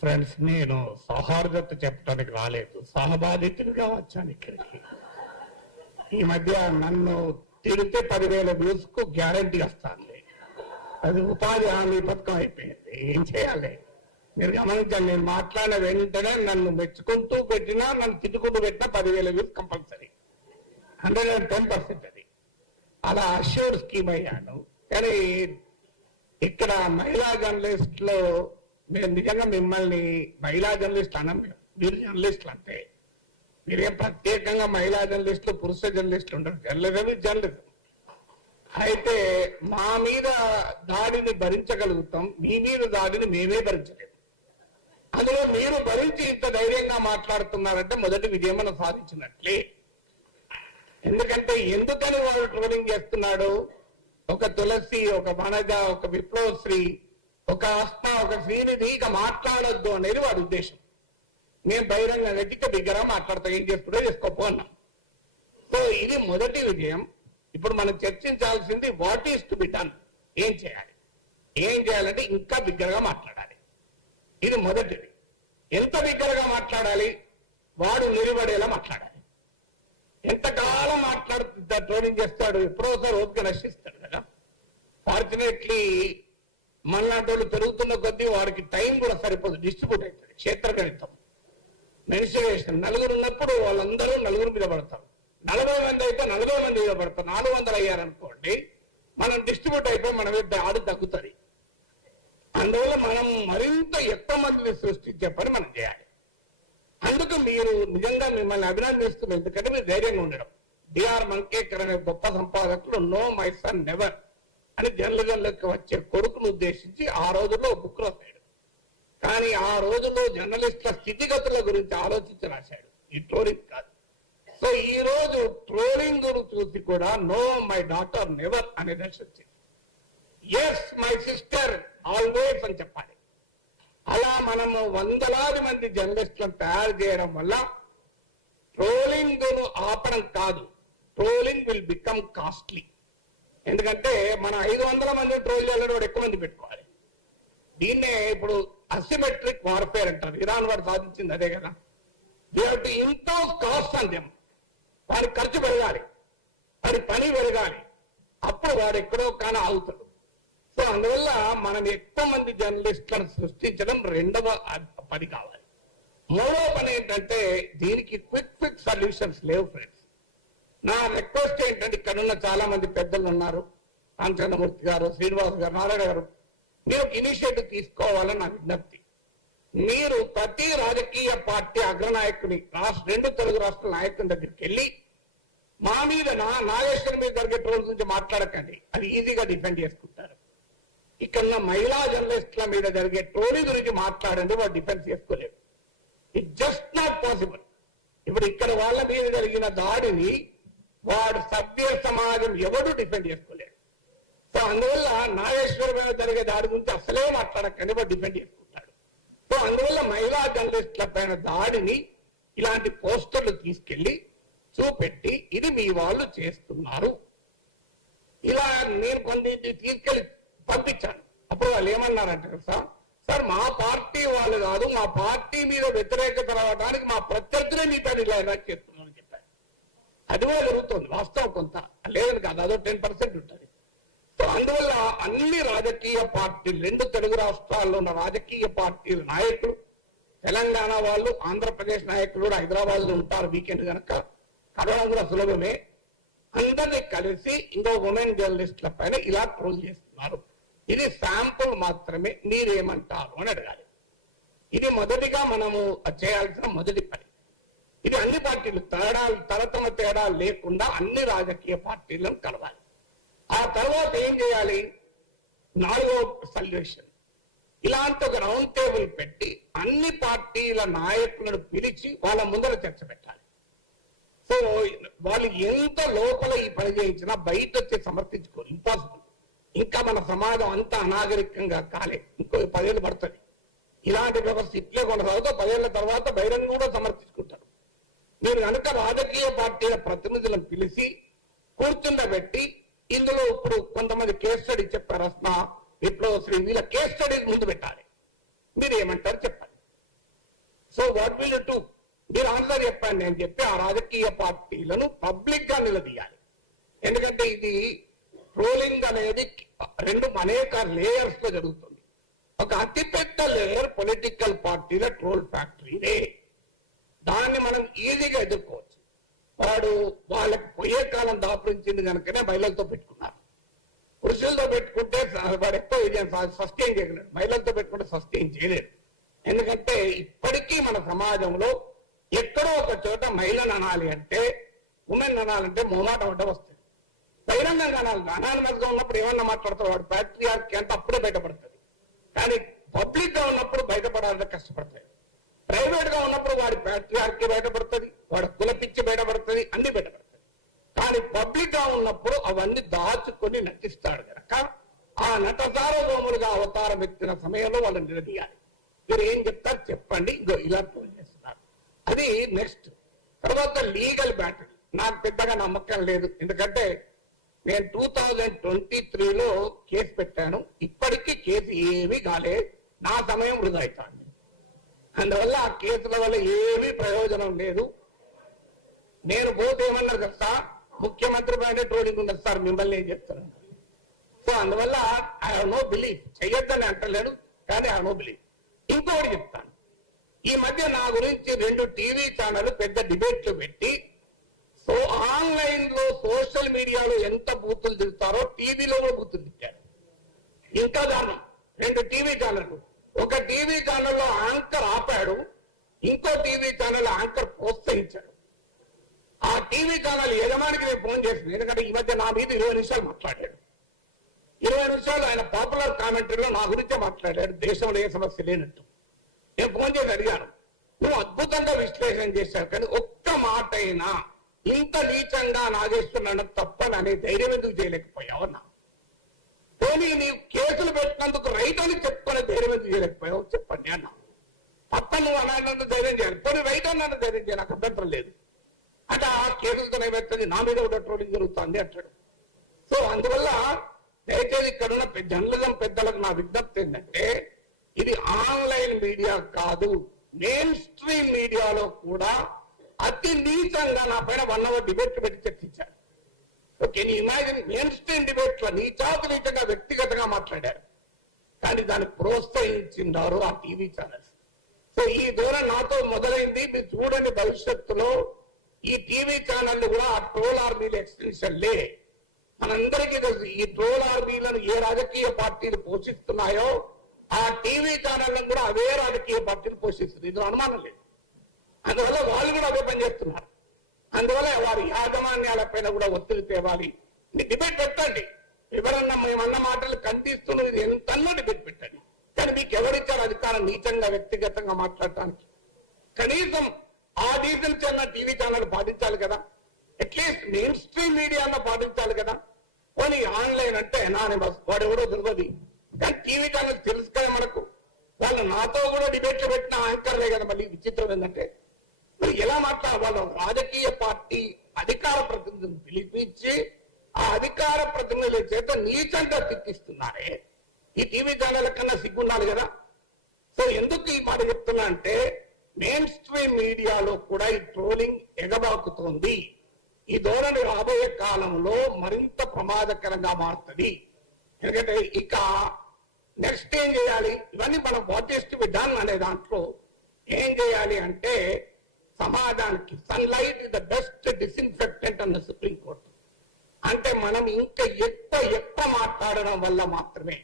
Friends, నేను సౌహార్దత చెప్పడానికి రాలేదు, సహబాధితుడిగా వచ్చాను ఇక్కడికి. ఈ మధ్య నన్ను తిరిగితే 10,000 వ్యూస్ కు గ్యారంటీ వస్తాను. అది ఉపాధి హామీ పథకం అయిపోయింది. ఏం చేయాలి మీరు గమనించండి. నేను మాట్లాడిన వెంటనే నన్ను మెచ్చుకుంటూ పెట్టినా, నన్ను తిట్టుకుంటూ పెట్టినా 10,000 వ్యూస్ కంపల్సరీ, 110%. అది అలా అష్యూర్డ్ స్కీమ్ అయ్యాను. కానీ ఇక్కడ మహిళా జర్నలిస్ట్ లో మేము నిజంగా మిమ్మల్ని మహిళా జర్నలిస్ట్ అనం, మీరు జర్నలిస్టులు అంటే మీరేం ప్రత్యేకంగా మహిళా జర్నలిస్టులు పురుష జర్నలిస్టులు ఉండరు. జర్నలిజం అయితే మా మీద దాడిని భరించగలుగుతాం, మీ మీద దాడిని మేమే భరించలేము. అందులో మీరు భరించి ఇంత ధైర్యంగా మాట్లాడుతున్నారంటే మొదటి విజయం మనం సాధించినట్లే. ఎందుకని వాడు ట్రోలింగ్ చేస్తున్నాడు? ఒక తులసి, ఒక వనజ, ఒక విప్లవశ్రీ, ఒక ఆస్మా, ఒక శ్రీనిధి ఇక మాట్లాడొద్దు అనేది వాడి ఉద్దేశం. మేము బహిరంగ నెట్టిక బిగ్గరగా మాట్లాడతాం, ఏం చేసుకుంటూ చేసుకోపో అన్నాం. సో ఇది మొదటి విజయం. ఇప్పుడు మనం చర్చించాల్సింది what is to be done. ఏం చేయాలంటే ఇంకా బిగ్గరగా మాట్లాడాలి. ఇది మొదటిది. ఎంత బిగ్గరగా మాట్లాడాలి? వాడు నిలబడేలా మాట్లాడాలి. ఎంతకాలం మాట్లాడుతుందా ట్రోలింగ్ చేస్తాడు, ఎప్పుడోసారి ఓపిక నశిస్తాడు కదా. ఫార్చునేట్లీ మనలాంటి వాళ్ళు పెరుగుతున్న కొద్దీ వాడికి టైం కూడా సరిపోదు, డిస్ట్రిబ్యూట్ అవుతుంది. క్షేత్రగణితం, మెన్సురేషన్, నలుగురు ఉన్నప్పుడు వాళ్ళందరూ నలుగురు మీద పడతారు. 40 మంది అయితే 40 మంది మీద పడతారు. 400 అయ్యారనుకోండి, మనం డిస్ట్రిబ్యూట్ అయిపోయి మన మీద ఆడు తగ్గుతుంది. అందువల్ల మనం మరింత ఎక్కువ మందిని సృష్టించే పని మనం చేయాలి. అందుకు మీరు నిజంగా మిమ్మల్ని అభినందిస్తున్నాం, ఎందుకంటే మీరు ధైర్యంగా ఉండడం. డిఆర్ మంకేకర్ అనే గొప్ప సంపాదకులు నో మై సన్ నెవర్ అని జర్నలిజంలోకి వచ్చే కొడుకును ఉద్దేశించి ఆ రోజుల్లో బుక్ రాశాడు. కానీ ఆ రోజుల్లో జర్నలిస్టుల స్థితిగతుల గురించి ఆలోచించి రాశాడు, ఈ ట్రోలింగ్ కాదు. సో ఈ రోజు ట్రోలింగ్ చూసి కూడా నో మై డాటర్ నెవర్ అనే దశ వచ్చింది. ఎస్ మై సిస్టర్ ఆల్వేస్ అని చెప్పాలి. అలా మనము వందలాది మంది జర్నలిస్టులను తయారు చేయడం వల్ల ట్రోలింగ్ ఆపడం కాదు, ట్రోలింగ్ విల్ బికమ్ కాస్ట్లీ. ఎందుకంటే మనం 500 మంది ట్రోల్ చేయాలని వాడు ఎక్కువ మంది పెట్టుకోవాలి. దీన్నే ఇప్పుడు అసిమెట్రిక్ వార్ఫేర్ అంటారు. ఇరాన్ వాడు సాధించింది అదే కదా. They have to impose cost on them. వాడి ఖర్చు పెరగాలి, వాడి పని పెరగాలి, అప్పుడు వాడు ఎక్కడో కానీ ఆగుతాడు. సో అందువల్ల మనం ఎక్కువ మంది జర్నలిస్టులను సృష్టించడం రెండవ పని కావాలి. మూడవ పని ఏంటంటే దీనికి క్విక్ ఫిక్స్ సొల్యూషన్స్ లేవు ఫ్రెండ్స్. నా రిక్వెస్ట్ ఏంటంటే ఇక్కడ ఉన్న చాలా మంది పెద్దలు ఉన్నారు, కాంచనమూర్తి గారు, శ్రీనివాస్ గారు, నారాయణ గారు, మీరు ఇనిషియేటివ్ తీసుకోవాలని నా విజ్ఞప్తి. మీరు ప్రతి రాజకీయ పార్టీ అగ్రనాయకుని 2 తెలుగు రాష్ట్రాల నాయకుల దగ్గరికి వెళ్ళి మా మీద నాగేశ్వరం మీద జరిగే ట్రోల్ గురించి మాట్లాడకండి, అది ఈజీగా డిఫెండ్ చేసుకుంటారు. ఇక్కడ మహిళా జర్నలిస్టుల మీద జరిగే ట్రోలింగ్ గురించి మాట్లాడండి, వాడు డిఫెన్స్ చేసుకోలేడు. It just not possible. ఇప్పుడు ఇక్కడ వాళ్ళ మీద జరిగిన దాడిని వాడు సభ్య సమాజం ఎవడు డిఫెండ్ చేసుకోలేడు. సో అందువల్ల నాగేశ్వరం మీద జరిగే దాడి గురించి అసలే మాట్లాడకండి, వాడు డిఫెండ్ చేసుకుంటాడు. సో అందువల్ల మహిళా జర్నలిస్టుల పైన దాడిని ఇలాంటి పోస్టర్లు తీసుకెళ్లి చూపెట్టి ఇది మీ వాళ్ళు చేస్తున్నారు, ఇలా నేను కొన్ని తీసుకెళ్లి పంపించాను. అప్పుడు వాళ్ళు ఏమన్నారంటే సార్ మా పార్టీ వాళ్ళు కాదు, మా పార్టీ మీద వ్యతిరేకత రావడానికి మా ప్రత్యర్థులే మీ పైన ఇలా ఎలా చేస్తున్నారని చెప్పారు. అది కూడా జరుగుతుంది వాస్తవం, కొంత లేదని కాదు, అదో 10% ఉంటుంది. సో అందువల్ల అన్ని రాజకీయ పార్టీలు, 2 తెలుగు రాష్ట్రాల్లో ఉన్న రాజకీయ పార్టీల నాయకులు, తెలంగాణ వాళ్ళు, ఆంధ్రప్రదేశ్ నాయకులు కూడా హైదరాబాద్ లో ఉంటారు వీకెండ్ కనుక కలవడం కూడా సులభమే. అందరినీ కలిసి ఇంకో ఉమెన్ జర్నలిస్టుల పైన ఇలా ట్రోల్ చేస్తున్నారు, ఇది శాంపుల్ మాత్రమే, మీరేమంటారు అని అడగాలి. ఇది మొదటిగా మనము చేయాల్సిన మొదటి పని. ఇది అన్ని పార్టీలు తరతమ తేడా లేకుండా అన్ని రాజకీయ పార్టీలను కలవాలి. ఆ తర్వాత ఏం చేయాలి? 4వ సొల్యూషన్, ఇలాంటి ఒక రౌండ్ టేబుల్ పెట్టి అన్ని పార్టీల నాయకులను పిలిచి వాళ్ళ ముందర చర్చ పెట్టాలి. సో వాళ్ళు ఎంత లోపల ఈ పని చేయించినా బయట వచ్చి సమర్థించుకోరు, ఇంపాసిబుల్. ఇంకా మన సమాజం అంతా అనాగరికంగా కాలే, ఇంకో 10 ఏళ్ళు పడుతుంది. ఇలాంటి వ్యవస్థ ఇట్లే కొనసాగుతూ 10 ఏళ్ల తర్వాత బహిరంగ కూడా సమర్థించుకుంటారు. మీరు కనుక రాజకీయ పార్టీల ప్రతినిధులను పిలిచి కూర్చుండబెట్టి ఇందులో ఇప్పుడు కొంతమంది కేస్ స్టడీ చెప్పారు, అస్మా, విప్లవశ్రీ, వీళ్ళ కేస్ స్టడీస్ ముందు పెట్టాలి. మీరు ఏమంటారు చెప్పండి. So what will you do? మీరు ఆన్సర్ చెప్పండి. నేను చెప్పి ఆ రాజకీయ పార్టీలను పబ్లిక్ గా నిలదీయాలి. ఎందుకంటే ఇది ట్రోలింగ్ అనేది అనేక లేయర్స్ లో జరుగుతుంది. ఒక అతిపెద్ద లేయర్ పొలిటికల్ పార్టీల ట్రోల్ ఫ్యాక్టరీనే. దాన్ని మనం ఈజీగా ఎదుర్కోవచ్చు. వాళ్ళకి పోయే కాలం దాపురించింది కనుకనే మహిళలతో పెట్టుకున్నారు. పురుషులతో పెట్టుకుంటే వాడు ఎక్కువ విజయం సస్టైన్ చేయగలడు. మహిళలతో పెట్టుకుంటే సస్టైన్ చేయలేడు. ఎందుకంటే ఇప్పటికీ మన సమాజంలో ఎక్కడో ఒక చోట మహిళను అనాలి అంటే, ఉమెన్ అనాలంటే మొహమాటం అంటే వస్తుంది. బహిరంగంగా అనాలి. అనానిమస్ గా ఉన్నప్పుడు ఏమన్నా మాట్లాడతాడు, వాడు ప్యాట్రియార్కీ అంటే అప్పుడే బయటపడుతుంది. కానీ పబ్లిక్ గా ఉన్నప్పుడు బయటపడాలంటే కష్టపడతాయి. ప్రైవేట్ గా ఉన్నప్పుడు వాడి ప్యాట్రియార్కీ బయటపడుతుంది, వాడి కులపిచ్చి బయటపడుతుంది, అన్ని బయటపడుతుంది. కానీ పబ్లిక్ గా ఉన్నప్పుడు అవన్నీ దాచుకొని నటిస్తాడు కనుక ఆ నట సార్వభౌములుగా అవతారం ఎత్తిన సమయంలో వాళ్ళని నిలదీయాలి. మీరు ఏం చెప్తారు చెప్పండి, ఇంకో ఇలా ట్రోల్ చేస్తున్నారు. అది నెక్స్ట్. తర్వాత లీగల్ బ్యాటిల్ నాకు పెద్దగా నమ్మకం లేదు. ఎందుకంటే నేను 2023లో కేసు పెట్టాను. ఇప్పటికీ కేసు ఏమీ కాలేదు. నా సమయం వృధా అవుతాను. అందువల్ల ఆ కేసుల వల్ల ఏమీ ప్రయోజనం లేదు. నేను పోతే ఏమన్నారు కదా, ముఖ్యమంత్రి పైన ట్రోలింగ్ ఉండదు సార్, మిమ్మల్ని ఏం చెప్తాను. సో అందువల్ల ఐ హావ్ నో బిలీఫ్. చెయ్యొద్దని అంటలేడు, కానీ ఐ హావ్ నో బిలీఫ్. ఇంకొకటి చెప్తాను. ఈ మధ్య నా గురించి 2 టీవీ ఛానల్ పెద్ద డిబేట్లు పెట్టి, సో ఆన్లైన్ లో సోషల్ మీడియాలో ఎంత బూతులు తిరుగుతారో టీవీలో కూడా బూతులు తిట్టారు. ఇంకా దారుణం. 2 టీవీ ఛానల్, ఒక టీవీ ఛానల్లో యాంకర్ ఆపాడు, ఇంకో టీవీ ఛానల్ యాంకర్ ప్రోత్సహించాడు. ఆ టీవీ ఛానల్ యజమానికి నేను ఫోన్ చేసింది. ఎందుకంటే ఈ మధ్య నా మీద 20 నిమిషాలు మాట్లాడాడు. 20 నిమిషాలు ఆయన పాపులర్ కామెంటరీలో నా గురించే మాట్లాడాడు, దేశంలో ఏ సమస్య లేనట్టు. నేను ఫోన్ చేసి అడిగాను, నువ్వు అద్భుతంగా విశ్లేషణ చేశావు, కానీ ఒక్క మాట అయినా ఇంత నీచంగా నాగేశ్వరరావు తప్పని అనే ధైర్యం ఎందుకు చేయలేకపోయావు అన్నా. పోనీ నీవు కేసులు పెట్టినందుకు రైట్ అని చెప్పుకునే ధైర్యం ఎందుకు చేయలేకపోయావు చెప్పండి అన్నా. తప్పని నువ్వు అన్నందుకు ధైర్యం చేయాలి, పోనీ రైట్ అన్న ధైర్యం చేయాలి, నాకు అభ్యంతరం లేదు. అంటే ఆ కేసులతో ఏమవుతుంది, నా మీద కూడా ట్రోలింగ్ జరుగుతుంది అంటాడు. సో అందువల్ల దయచేసి ఇక్కడున్న జర్నలిజం పెద్దలకు నా విజ్ఞప్తి ఏంటంటే, ఇది ఆన్లైన్ మీడియా కాదు, మెయిన్ స్ట్రీమ్ మీడియాలో కూడా అతి నీచంగా నా పైన 1 hour డిబేట్ పెట్టి చర్చించారు. So can you imagine, main stream debate లో నీచంగా వ్యక్తిగతంగా మాట్లాడారు, కానీ దాన్ని ప్రోత్సహించినారు ఆ టీవీ ఛానల్స్. సో ఈ దూరం నాతో మొదలైంది. మీరు చూడండి, భవిష్యత్తులో ఈ టీవీ ఛానల్ కూడా ఆ ట్రోల్ ఆర్మీల ఎక్స్టెన్షన్ లే. మనందరికీ తెలుసు ఈ ట్రోల్ ఆర్మీలను ఏ రాజకీయ పార్టీలు పోషిస్తున్నాయో ఆ టీవీ ఛానళ్లను కూడా అవే రాజకీయ పార్టీలు పోషిస్తుంది. ఇది అనుమానం లేదు. అందువల్ల వాళ్ళు కూడా అదే పని చేస్తున్నారు. అందువల్ల వారి యాజమాన్యాల పైన కూడా ఒత్తిడి తేవాలి. డిబేట్ పెట్టండి, ఎవరన్నా మేమన్న మాటలు కనిపిస్తున్నది, ఇది ఎంతన్నా డిబేట్ పెట్టండి. కానీ మీకు ఎవరిచ్చారు అధికారం నీచంగా వ్యక్తిగతంగా మాట్లాడటానికి? కనీసం ఆ డీసెన్సీ అన్న టీవీ ఛానల్ పాటించాలి కదా, అట్లీస్ట్ మెయిన్ స్ట్రీమ్ మీడియా అన్న పాటించాలి కదా. పోనీ ఆన్లైన్ అంటే అనానిమస్, వాడు ఎవడో తెలియదు, కానీ టీవీ ఛానల్ తెలుసు కదా మనకు. వాళ్ళు నాతో కూడా డిబేట్లు పెట్టిన యాంకర్లే కదా. మళ్ళీ విచిత్రం ఏంటంటే, మరి ఎలా మాట్లాడాలి? వాళ్ళు రాజకీయ పార్టీ అధికార ప్రతినిధులను పిలిపించి ఆ అధికార ప్రతినిధుల చేత నీచంగా తిట్టిస్తున్నారే. ఈ టీవీ ఛానల్ కన్నా సిగ్గుండాలి కదా. సో ఎందుకు ఈ మాట చెప్తున్నా అంటే, మెయిన్ స్ట్రీమ్ మీడియాలో కూడా ఈ ట్రోలింగ్ ఎగబాకుతోంది. ఈ ధోరణి రాబోయే కాలంలో మరింత ప్రమాదకరంగా మారుతుంది. ఎందుకంటే ఇక నెక్స్ట్ ఏం చేయాలి, ఇవన్నీ మనం what is to be done అనే దాంట్లో ఏం చేయాలి అంటే, సమాజానికి sunlight is the best disinfectant అన్న సుప్రీం కోర్టు. అంటే మనం ఇంకా ఎక్కువ మాట్లాడడం వల్ల మాత్రమే.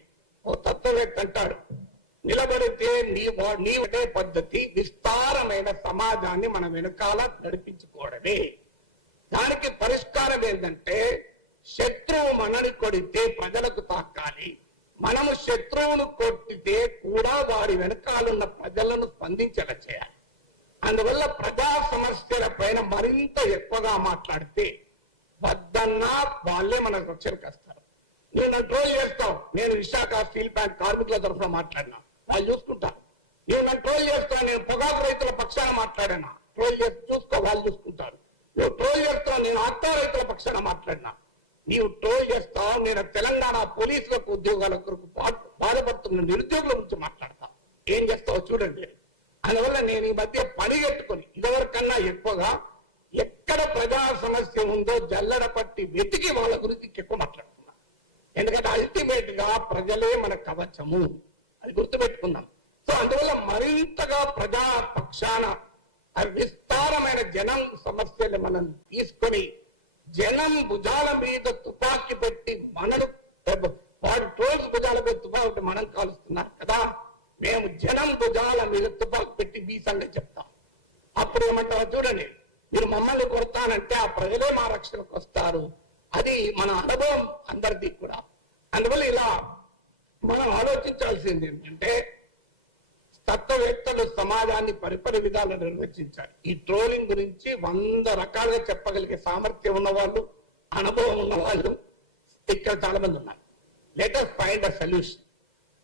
ఓ తత్వవేత్త అంటాడు, నిలబడితే నీవటే పద్ధతి, విస్తారమైన సమాజాన్ని మన వెనకాల నడిపించుకోవడమే. దానికి పరిష్కారం ఏంటంటే, శత్రువు మనని కొడితే ప్రజలకు తాకాలి, మనము శత్రువును కొట్టితే కూడా వారి వెనకాలన్న ప్రజలను స్పందించేలా చేయాలి. అందువల్ల ప్రజా సమస్యల పైన మరింత ఎక్కువగా మాట్లాడితే వద్దన్నా వాళ్ళే మన రక్షణకు వస్తారు. నువ్వు నన్ను ట్రోల్ చేస్తావు, నేను విశాఖ స్టీల్ ప్లాంట్ కార్మికుల తరఫున మాట్లాడినా, వాళ్ళు చూసుకుంటారు. నువ్వు నన్ను ట్రోల్ చేస్తావు, నేను పొగాకు రైతుల పక్షాన మాట్లాడినా, ట్రోల్ చేసి చూసుకో, వాళ్ళు చూసుకుంటారు. నువ్వు ట్రోల్ చేస్తావు, నేను ఆక్టా రైతుల పక్షాన మాట్లాడినా, నీవు ట్రోల్ చేస్తావు, నేను తెలంగాణ పోలీసులకు ఉద్యోగాల కొరకు బాధపడుతున్న నిరుద్యోగుల గురించి మాట్లాడతా. ఏం చేస్తావు చూడండి. అందువల్ల నేను ఈ మధ్య పనిగట్టుకుని ఇదివరకన్నా ఎక్కువగా ఎక్కడ ప్రజా సమస్య ఉందో జల్లెడ పట్టి వెతికి వాళ్ళ గురించి ఎక్కువ మాట్లాడుతున్నా. ఎందుకంటే అల్టిమేట్ గా ప్రజలే మన కవచము, అది గుర్తుపెట్టుకుందాం. సో అందువల్ల మరింతగా ప్రజా పక్షాన విస్తారమైన జనం సమస్యలు మనం తీసుకొని జనం భుజాల మీద తుపాకీ పెట్టి మనను వాడు ట్రోల్స్ భుజాల మీద తుపాకి మనం కాలుస్తున్నారు కదా, మేము జనం భుజాల మీద తుపాకి పెట్టి మీ సంగతి చెప్తాం. అప్పుడు ఏమంటారో చూడండి, మీరు మమ్మల్ని కొడతానంటే ఆ ప్రజలే మా రక్షణకు వస్తారు. అది మన అనుభవం అందరిది కూడా. అందువల్ల ఇలా మనం ఆలోచించాల్సింది ఏంటంటే తత్వవేత్తలు సమాజాన్ని పరిపరి విధాలు నిర్వచించారు. ఈ ట్రోలింగ్ గురించి 100 రకాలుగా చెప్పగలిగే సామర్థ్యం ఉన్నవాళ్ళు, అనుభవం ఉన్నవాళ్ళు ఇక్కడ చాలా మంది ఉన్నారు. Let us find a solution.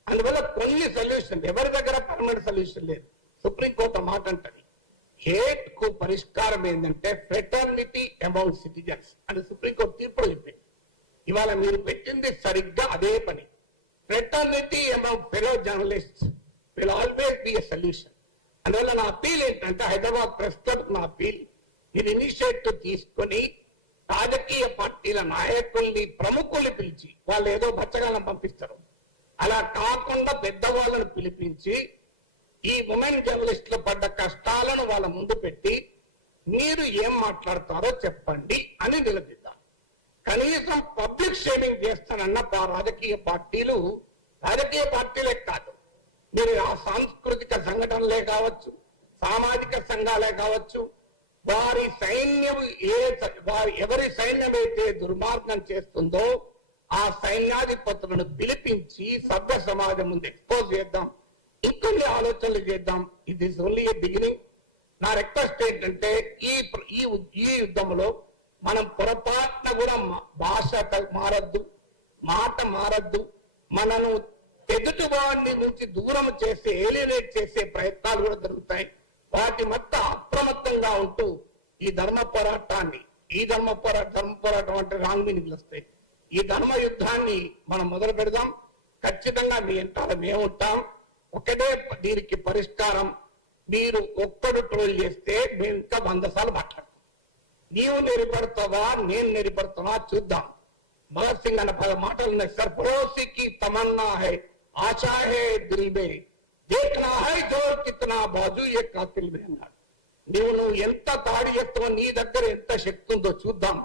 అందువల్ల కొన్ని సొల్యూషన్, ఎవరి దగ్గర పర్మనెంట్ సొల్యూషన్ లేదు. సుప్రీంకోర్టు మాట అంటది, హేట్ కు పరిష్కారం ఏంటంటే ఫ్రెటర్నిటీ అమౌంట్ సిటిజన్స్ అని సుప్రీంకోర్టు తీర్పులు చెప్పింది. ఇవాళ మీరు పెట్టింది సరిగ్గా అదే పని. Fraternity amount fellow journalist will always be a solution. అందువల్ల నా అపీల్ ఏంటంటే హైదరాబాద్ ప్రెస్ క్లబ్ నా అపీల్, మీరు ఇనిషియేటివ్ తీసుకొని రాజకీయ పార్టీల నాయకుల్ని ప్రముఖుల్ని పిలిచి, వాళ్ళు ఏదో బచ్చగాలను పంపిస్తారు, అలా కాకుండా పెద్దవాళ్ళను పిలిపించి ఈ ఉమెన్ జర్నలిస్టులు పడ్డ కష్టాలను వాళ్ళ ముందు పెట్టి మీరు ఏం మాట్లాడతారో చెప్పండి అని నిలదీద్దాం. కనీసం పబ్లిక్ షేమింగ్ చేస్తానన్న రాజకీయ పార్టీలే కాదు, మీరు ఆ సాంస్కృతిక సంఘటనలే కావచ్చు, సామాజిక సంఘాలే కావచ్చు, వారి సైన్యం ఎవరి సైన్యం అయితే దుర్మార్గం చేస్తుందో ఆ సైన్యాధిపతులను పిలిపించి సభ్య సమాజం ముందు ఎక్స్పోజ్ చేద్దాం, ఇంకొన్ని ఆలోచనలు చేద్దాం. ఇది ఇస్ ఓన్లీ ఏ బిగినింగ్. నా రిక్వెస్ట్ ఏంటంటే ఈ యుద్ధంలో మనం పొరపాటున కూడా భాష మారద్దు, మాట మారద్దు. మనను ఎదుటివాడిని నుంచి దూరం చేసే, ఏలినేట్ చేసే ప్రయత్నాలు కూడా జరుగుతాయి. వాటి మధ్య అప్రమత్తంగా ఉంటూ ఈ ధర్మ పోరాటం అంటే రాంగ్ మీనింగ్లు వస్తాయి. ఈ ధర్మ యుద్ధాన్ని మనం మొదలు పెడదాం. ఖచ్చితంగా మీ వెంటాల మేము ఉంటాం. ఒకటే దీనికి పరిష్కారం, మీరు ఒక్కడు ట్రోల్ చేస్తే మేము ఇంకా 100 సార్లు మాట్లాడతాం. నీవు నెరిపడతావా నేను నెరిపడతావా చూద్దాం. భగత్ సింగ్ అన్న 10 మాటలు ఉన్నాయి. సర్ పడోసి కి తమన్నా హై, ఆశా హై దిల్ మే, దేఖ్నా హై జోర్ కిత్నా బాజు ఏ కాతిల్ మే అన్నాడు. నువ్వు ఎంత దాడి చేస్తావో, నీ దగ్గర ఎంత శక్తి ఉందో చూద్దాం,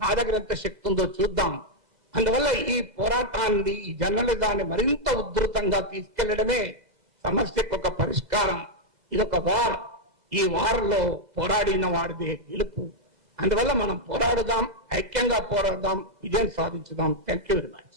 నా దగ్గర ఎంత శక్తి ఉందో చూద్దాం. అందువల్ల ఈ పోరాటాన్ని, ఈ జర్నలిజాన్ని మరింత ఉధృతంగా తీసుకెళ్లడమే సమస్యకు ఒక పరిష్కారం. ఇదొక వార్. ఈ వార్లో పోరాడిన వాడిదే గెలుపు. అందువల్ల మనం పోరాడుదాం, ఐక్యంగా పోరాడదాం, విజయం సాధించుదాం. Thank you very much.